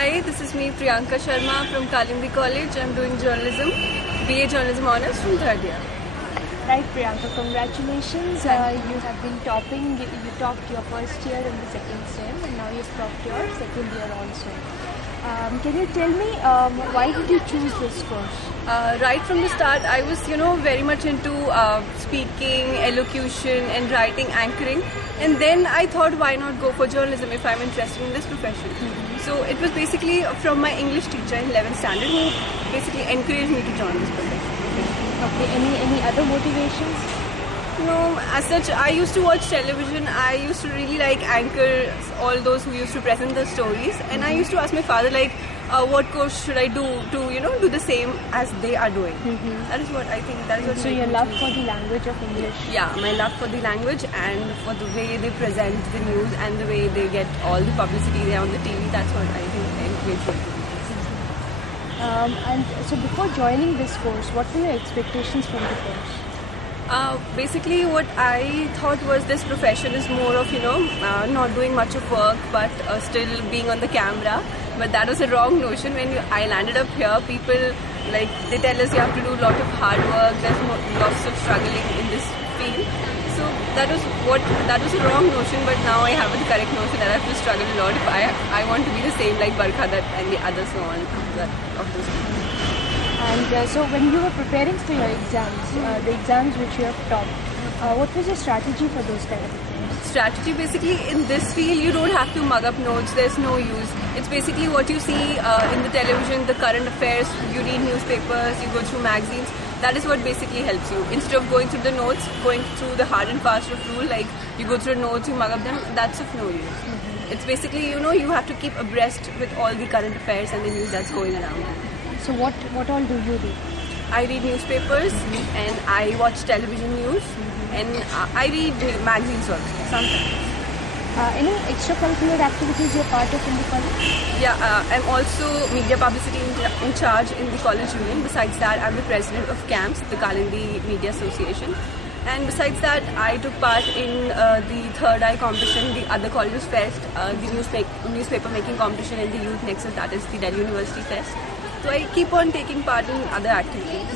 Hi, this is me Priyanka Sharma from Kalindi College. I'm doing journalism, BA Journalism Honours from third year. Right, Priyanka, congratulations. You have been topping, you topped your first year in the second sem and now you've topped your second year also. Can you tell me why did you choose this course? Right from the start, I was, very much into speaking, elocution and writing, anchoring. And then I thought, why not go for journalism if I'm interested in this profession? So it was basically from my English teacher in 11th standard who basically encouraged me to join this profession. Okay, any other motivations? No, as such, I used to watch television. I used to really like anchor all those who used to present the stories. And I used to ask my father, what course should I do to, do the same as they are doing. That is what I think. That is what. So your love for the language of English? Yeah, my love for the language and for the way they present the news and the way they get all the publicity there on the TV. That's what I think encourages me. And so before joining this course, what were your expectations from the course? Basically, what I thought was this profession is more of, not doing much of work but still being on the camera. But that was a wrong notion. When I landed up here, people, they tell us you have to do a lot of hard work, there's lots of struggling in this field. So that was a wrong notion, but now I have the correct notion that I have to struggle a lot if I want to be the same like Barkha and the others so on of those people. And so when you were preparing for your exams, the exams which you have topped, what was your strategy for those kind of exams? Strategy, basically in this field you don't have to mug up notes, there's no use. It's basically what you see in the television, the current affairs, you read newspapers, you go through magazines. That is what basically helps you. Instead of going through the notes, going through the hard and fast rule, like you go through notes, you mug up them, that's of no use. It's basically, you have to keep abreast with all the current affairs and the news that's going around. So what all do you do? I read newspapers and I watch television news and I read magazines also sometimes. Any extracurricular activities you're part of in the college? Yeah, I'm also media publicity in charge in the college union. Besides that, I'm the president of CAMPS, the Kalindi Media Association. And besides that, I took part in the Third Eye competition, the other colleges fest, the newspaper making competition in the Youth Nexus, that is the Delhi University Fest. So I keep on taking part in other activities.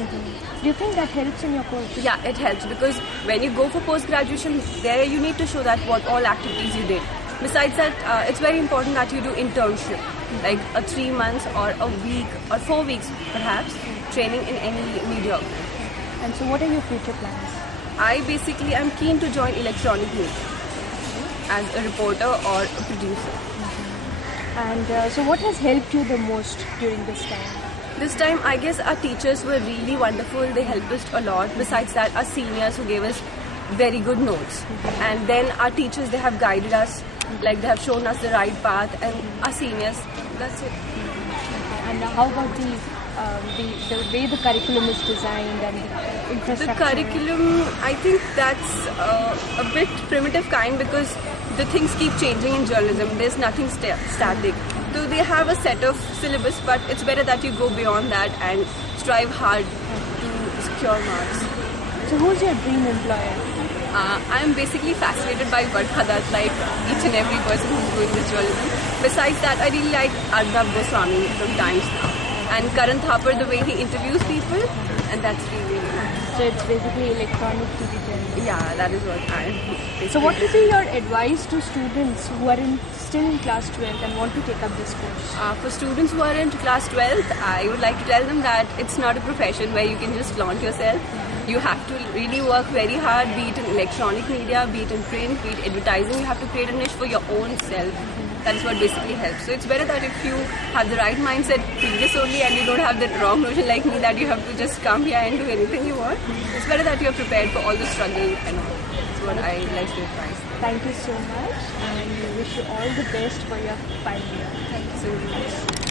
Do you think that helps in your course? Yeah, it helps because when you go for post-graduation, there you need to show that what all activities you did. Besides that, it's very important that you do internship, like a 3 months or a week or 4 weeks perhaps, training in any media. And so what are your future plans? I basically am keen to join electronic media as a reporter or a producer. And so what has helped you the most during this time? This time, I guess our teachers were really wonderful. They helped us a lot. Besides that, our seniors who gave us very good notes. And then our teachers, they have guided us, they have shown us the right path. And our seniors, that's it. And how about the way the curriculum is designed and the infrastructure? The curriculum, I think that's a bit primitive kind because the things keep changing in journalism. There's nothing static. So they have a set of syllabus, but it's better that you go beyond that and strive hard to secure marks. So who's your dream employer? I'm basically fascinated by Barkha, like each and every person who's doing this journalism. Besides that, I really like Arnab Goswami from Times Now. And Karan Thapar, the way he interviews people, and that's really nice. So it's basically electronic TV journalism. Yeah, that is what I'm basically. So what would be your advice to students who are still in class 12th and want to take up this course? For students who are in class 12th, I would like to tell them that it's not a profession where you can just flaunt yourself. You have to really work very hard, be it in electronic media, be it in print, be it advertising. You have to create a niche for your own self. That is what basically helps. So it's better that if you have the right mindset, do this only, and you don't have the wrong notion like me that you have to just come here and do anything you want. It's better that you are prepared for all the struggle and all. That's what I like to advise. Thank you so much, and we wish you all the best for your final year. Thank you so much.